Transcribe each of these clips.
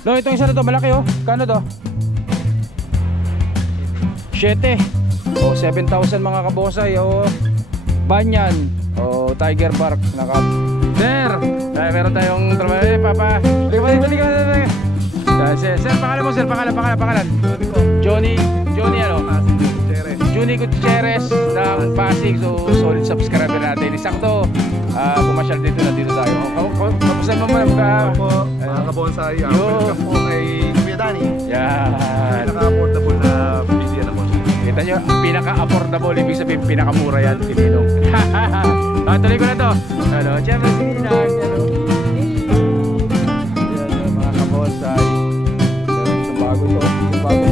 No, itong isa na to, malaki oh. Kano to? 7. O 7,000 mga kabonsay. O banyan. O tiger bark. Sir, meron tayong trabaho. Papa. Sir, pangalan mo sir, pangalan. Johnny ano? Johnny Gutierrez ng Pasig. So solid subscriber natin. Isakto pumasyal dito tayo. Kamusta mo man mga kabonsay? Welcome po kay Kuya Danny. Yan. Pinaka-affordable na bilihan na bonsai. Kita nyo, pinaka-affordable, ibig sabihin pinakamura yan, tininong. Tuloy ko na to. Ano, siyempre sinag, ano. Yan, mga kabonsay.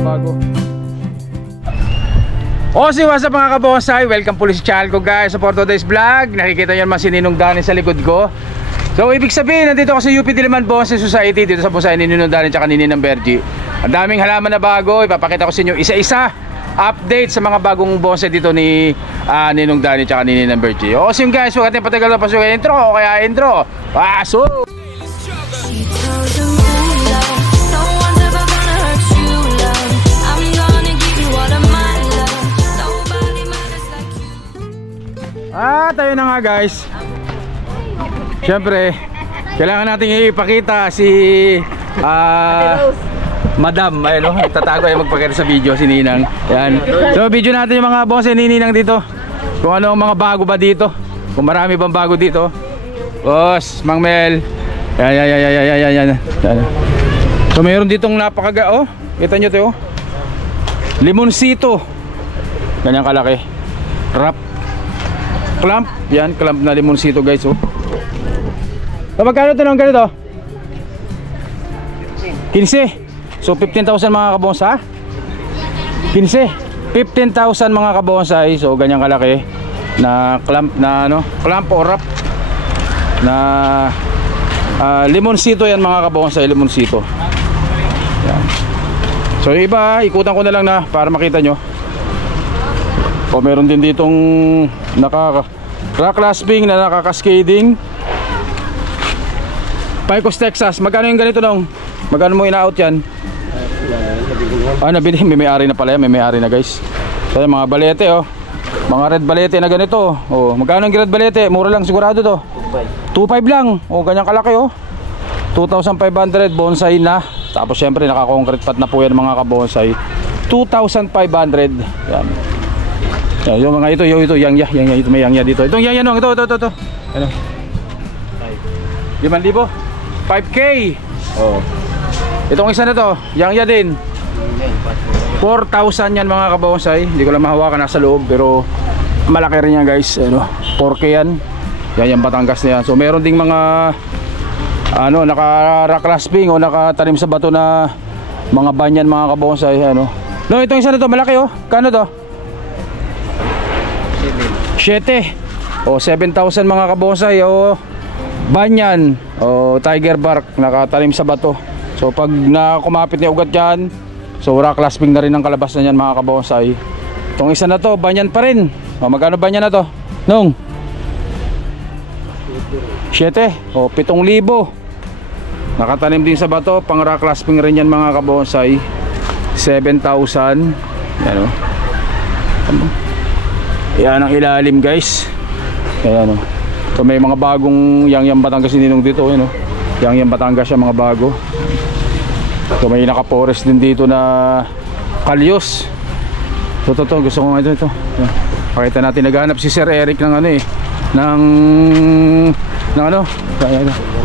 Bago. What's up mga kabonsay? Welcome po sa channel ko guys sa for today's vlog. Nakikita nyo naman si Ninong Danny sa likod ko. So ibig sabihin, nandito ako sa UP Diliman Bonsai Society. Dito sa Pusay ni Ninong Danny at ni Ninang Bergie. Ang daming halaman na bago. Ipapakita ko sa inyo isa-isa update sa mga bagong bonsai dito ni Ninong Danny at ni Ninang Bergie. O so guys, huwag natin patagal na pasok intro. O kaya intro. Pasok! Tayo na nga guys. Siyempre kailangan natin ipakita si Madam, ayun o, tatago ay magpakita sa video si Ninang. Yan. So video natin yung mga bonsai ni Ninang dito. Kung ano ang mga bago ba dito. Kung marami bang bago dito. Boss, Mang Mel. Yan. So mayroon ditong napakaga oh. Kita nyo to oh. Limoncito. Ganyang kalaki. Wrap. Clamp, yan, clamp na limoncito guys oh. So magkano ito nung ganito? 15. So 15,000 mga kabonsai. 15. 15,000 mga kabonsai. So ganyang kalaki na clamp na ano, clamp o wrap na limoncito yan mga kabonsai, limoncito. Yan. So yung iba, ikutan ko na lang na para makita nyo. O meron din ditong rock clasping na naka-cascading. Picos Texas. Magkano yung ganito nung? Magkano mo ina-out yan? Nabili. May-ari na pala yan. May-ari na guys. So yung mga balete oh. Mga red balete na ganito oh. Magkano yung red balete? Mura lang sigurado to. 2.5 lang. Oh, ganyan kalaki oh. 2,500 bonsai na. Tapos syempre naka-concrete pad na po yan mga kabonsai. 2,500. Yan. Yung mga ito, yang ito may yangya dito. Itong yangya nung, ito. Ano? 5,000. 5K. Oh. Itong isa na to, yangya din. 4,000 yan mga kabonsai. Hindi ko lang mahawakan, nasa loob pero malaki rin yan guys. Ano? 4K yan. Yan yung Batangas na yan. So meron ding mga ano, naka-rock clasping o nakatanim sa bato na mga banyan mga kabonsai. Ano? No, itong isa na to, malaki oh. Kano to? 7. O 7,000 mga kabonsai. O banyan o tiger bark nakatanim sa bato. So pag nakumapit niya ugat yan, so rock clasping na rin ang kalabas na yan mga kabonsai. Itong isa na to, banyan pa rin. O magkano banyan na to? Nung 7 o 7,000 nakatanim din sa bato, pang rock clasping rin yan mga kabonsai. 7,000. Yan o. Yan ang ilalim guys. Ayan o. So may mga bagong yang Batangas ninong dito oh, yang Batangas siya mga bago. So may naka-forest din dito na kalyos. So ito gusto ko nga ito. Pakita natin, naghahanap si Sir Eric ng ano eh. Ng ano.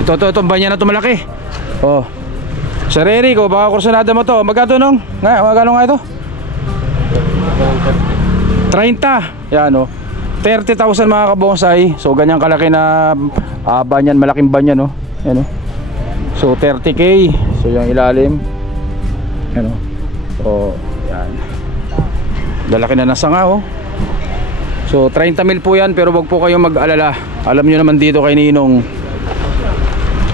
Ito banyan na ito malaki. Oh. Sir Eric, oh, baka kursunada mo to. Magkano nung? Magkano nga ito? 30. Yan o. 30,000 mga kabonsai. So ganyang kalaki na banyan, malaking banyan o. Yan o. So 30K. So yung ilalim. Yan o. So yan. Lalaki na nasa nga o. So 30,000 po yan. Pero wag po kayong mag-alala. Alam nyo naman dito kay Ninong,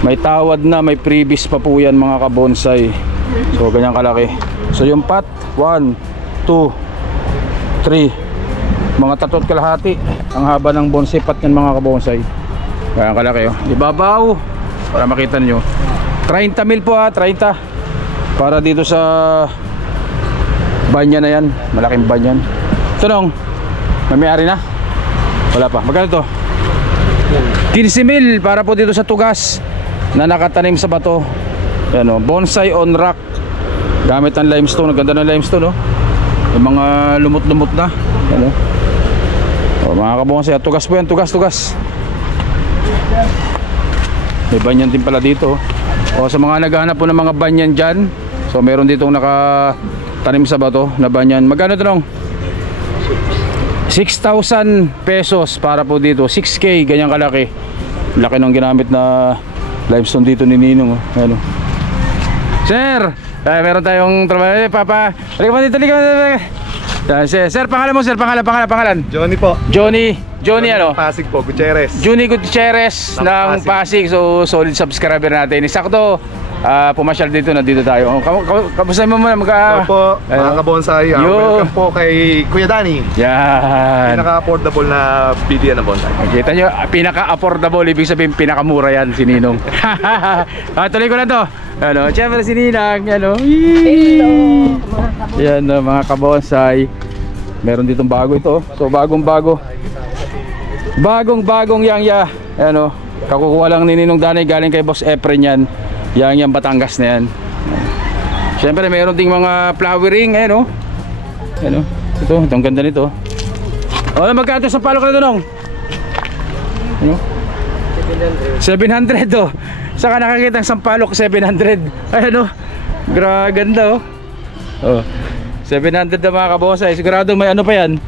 may tawad na, may previous pa po yan mga kabonsai. So ganyang kalaki. So yung pot 1, 2, 3, mga 3 kalahati ang haba ng bonsai pot yan mga kabonsai. Kaya kalaki oh. Ibabaw para makita nyo. 30,000 po ha, 30. para dito sa banyan na yan, malaking banyan. Ito nung may-ari na? Wala pa. Magkano to? 15,000 para po dito sa tugas na nakatanim sa bato. Yan o, bonsai on rock. Gamit ng limestone. Ang ganda ng limestone, no? Yung mga lumot-lumot na. Yan o. O, mga kabonsai, tugas po yan. Tugas. May banyan din pala dito. O, sa mga naghahanap po ng mga banyan dyan, so meron ditong nakatanim sa bato na banyan. Magkano ito nung? 6,000 pesos para po dito. 6K, ganyan kalaki. Laki ng ginamit na limestone dito ni Ninong. Ano? Sir, meron tayong trabaho. Papa, halika mo dito, Sir, pangalan mo, sir, pangalan. Johnny po. Johnny ano? Pasig po, Gutierrez. Johnny Gutierrez ng Pasig. So solid subscriber natin. Sakto, pumasyal dito, nandito tayo. Kamusta mo muna? Hello po, mga kabonsai. Welcome po kay Kuya Danny. Yan. Pinaka-affordable na BDN ng bonsai. Kita nyo, pinaka-affordable. Ibig sabihin, pinakamura yan si Ninong. Tuloy ko na to. Ano, siyempre si Ninang. Ano. Hello. Yan, mga kabonsai. Meron ditong bago ito. So bagong-bagong yangya. Ano, kakukuha lang ni Ninong Danny galing kay Boss Efren yan. Yang Batangas na yan. Siyempre meron ding mga flowering. Ayan o. Ayan o. Ito, itong ganda nito. O, magkano sa palok na ito nung? Ano? 700 o. Saka nakakita ng sampalok 700. Ayan o. Ganda o. O, 700 na mga kabosay. Sigurado may ano pa yan.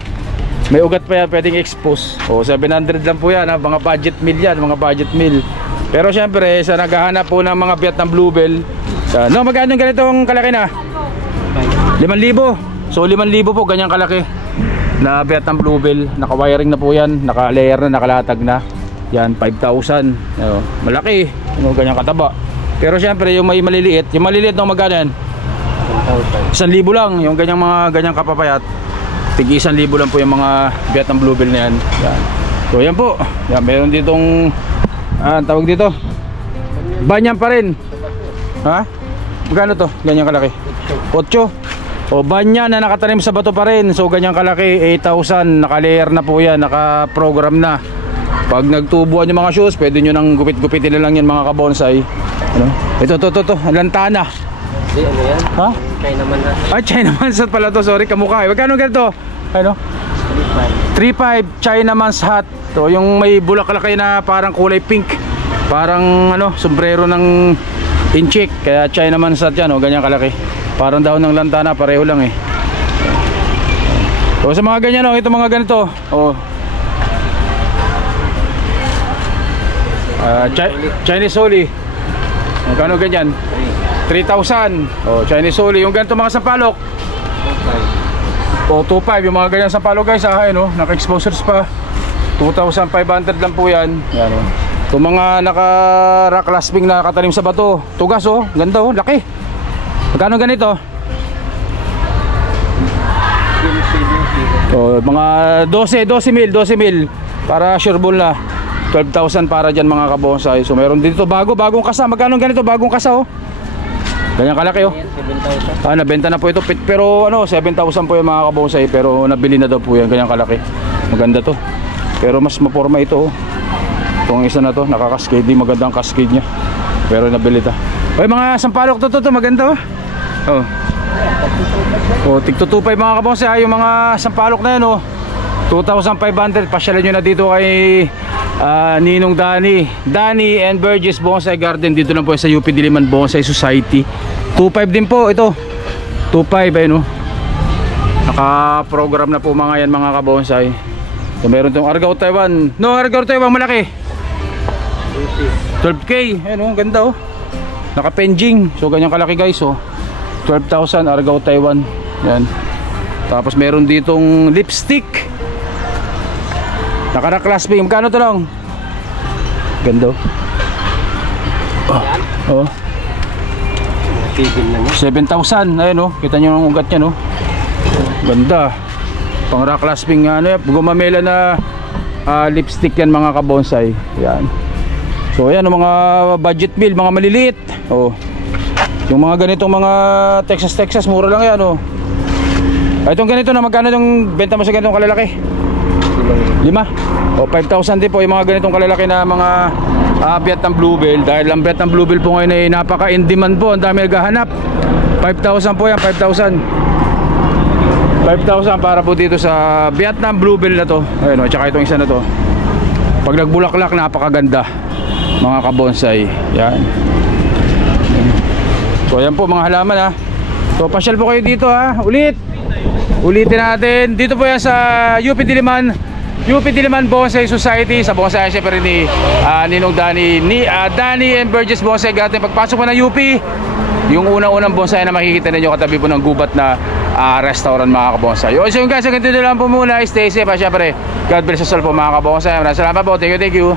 May ugat pa yan, pwedeng expose. O, 700 lang po yan ha. Mga budget meal yan, mga budget meal. Pero syempre sa naghahanap po ng mga Vietnam Bluebell, no, magkano ganitong kalaki na? 5,000. So 5,000 po, ganyan kalaki na Vietnam Bluebell. Naka-wiring na po yan, naka-layer na, nakalatag na. Yan, 5,000. Malaki, ganyan kataba. Pero syempre yung may maliliit, yung maliliit no, magkano yan? 1,000 lang, yung ganyang kapapayat. Tig 1,000 lang po yung mga Vietnam Bluebell na yan. Yan. So yan po, yan, meron ditong tawag dito banyan pa rin. Ha? Magkano to? Ganyan kalaki? 8. O banyan na nakatanim sa bato pa rin. So ganyan kalaki, 8,000. Naka-layer na po yan, naka-program na. Pag nagtubuan yung mga shoes, pwede nyo nang gupit-gupitin na lang yan mga kabonsai. Ano? Ito, lantana. Hindi, ano yan? Ha? China man na. China man's hat pala to, sorry, kamukha. Magkano ganito? Ano? 3,500 China man's hat. So yung may bulaklak na parang kulay pink, parang ano, sombrero ng inchik, kaya China man's hat yan, ganyan kalaki. Parang daw ng lantana, pareho lang eh. So sa mga ganyan, ito mga ganito. Chinese Holy. Magkano ganyan? 3,000. Chinese Holy. Yung ganito mga sampalok, 2,500. Yung mga ganyan sampalok guys, naka-exposures pa. 2,500 lang po yan. Yan o. Itong mga naka-rock clasping na nakatanim sa bato. Tugas o, ganda o, laki. Magkano ganito? Mga 12,000 para sure ball na. 12,000 para dyan mga kabonsai. So meron dito bagong kasa. Magkano ganito? Bagong kasa o. Ganyan kalaki o. 7,000. Nabenta na po ito. Pero 7,000 po yung mga kabonsai. Pero nabili na daw po yan. Ganyan kalaki. Maganda to. Pero mas maporma ito oh. Itong isa na to, naka-cascade, magandang cascade nya. Pero nabili ta. Oy, mga sampalok to maganda oh. Tig 2,500 mga kabonsai, yung mga sampalok na yan oh. 2,500. Pasyalan nyo na dito kay Ninong Danny and Burgess Bonsai Garden. Dito lang po sa UP Diliman Bonsai Society. 2,500 din po ito. 2,500 ayun oh. Naka-program na po mga yan mga kabonsai. So meron itong Argao Taiwan. No, Argao Taiwan malaki 12K. Ayan ganda oh. Naka-penjing. So ganyan kalaki guys oh. 12,000 Argao Taiwan. Yan. Tapos meron ditong lipstick. Naka-clasping. Magkano ito lang? Ganda oh. 7,000. Ayan oh. Kita nyo ang ugat niya no. Ganda. Pang rock clasping gumamela na lipstick yan mga kabonsai. Yan. So yan mga budget meal, mga maliliit. Yung mga ganitong mga Texas mura lang yan oh. Itong ganito na magkano yung benta mo sa ganitong kalalaki? 5 o 5,000 din po yung mga ganitong kalalaki na mga Vietnam Bluebell. Dahil ang Vietnam Bluebell po ngayon ay napaka in demand po, ang dami naghahanap. 5,000 po yan, 5,000 para po dito sa Vietnam Bluebell na to. Ayun o, tsaka itong isa na to. Pag nagbulaklak, napakaganda mga kabonsai. Yan. So ayan po mga halaman ha. So pasyal po kayo dito ha. Ulitin natin. Dito po yan sa UP Diliman Bonsai Society. Sa bonsai syempre ni Ninong Danny, Danny and Burgess Bonsai Garden. Pagpasok po ng UP, yung unang-unang bonsai na makikita ninyo katabi po ng gubat na restaurant mga kabonsai. So yung guys, hanggang dito lang po muna. Stay safe ha syempre. God bless us all po mga kabonsai. Maraming salamat po. Thank you.